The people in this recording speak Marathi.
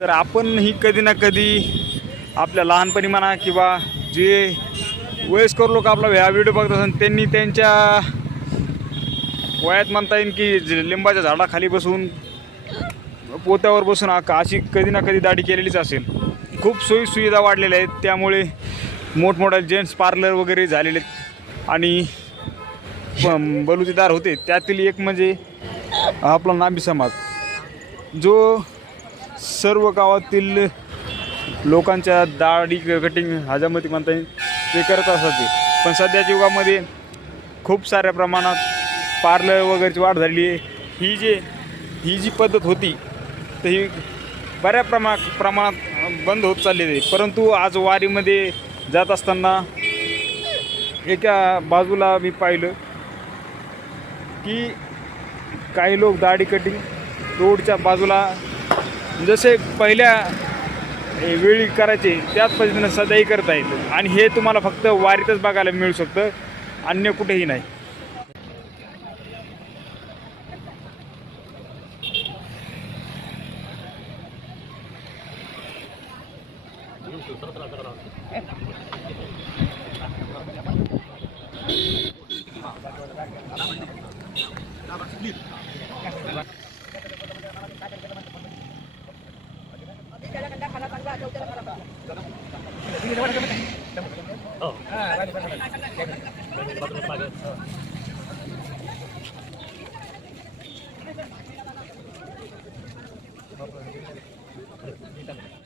तर आपण ही कधी ना कधी आपल्या लहानपणी म्हणा किंवा जे वयस्कर लोक आपला ह्या व्हिडिओ बघत असतात त्यांनी त्यांच्या वयात म्हणता येईल की लिंबाच्या झाडाखाली बसून पोत्यावर बसून अशी कधी ना कधी दाढी केलेलीच असेल. खूप सोयीसुविधा वाढलेल्या आहेत. त्यामुळे मोठमोठ्या जेंट्स पार्लर वगैरे झालेले आहेत. आणि ब- बलुतेदार होते. त्यातील एक म्हणजे आपला नाबी समाज. जो सर्व गावातील लोकांच्या दाढी कटिंग हजामती म्हणता येईल ते करत असतात ते. पण सध्याच्या युगामध्ये खूप साऱ्या प्रमाणात पार्लर वगैरेची वाढ झाली आहे. ही जे ही जी पद्धत होती तर ही बऱ्या प्रमा प्रमाणात बंद होत चाललेली आहे. परंतु आज वारीमध्ये जात असताना एका बाजूला मी पाहिलं की काही लोक दाढी कटिंग रोडच्या बाजूला जसे पहिल्या वेळी करायचे त्याच पद्धतीनं सदाही करता येतं. आणि हे तुम्हाला फक्त वारीतच बघायला मिळू शकतं अन्य कुठेही नाही. Ini tangan. you.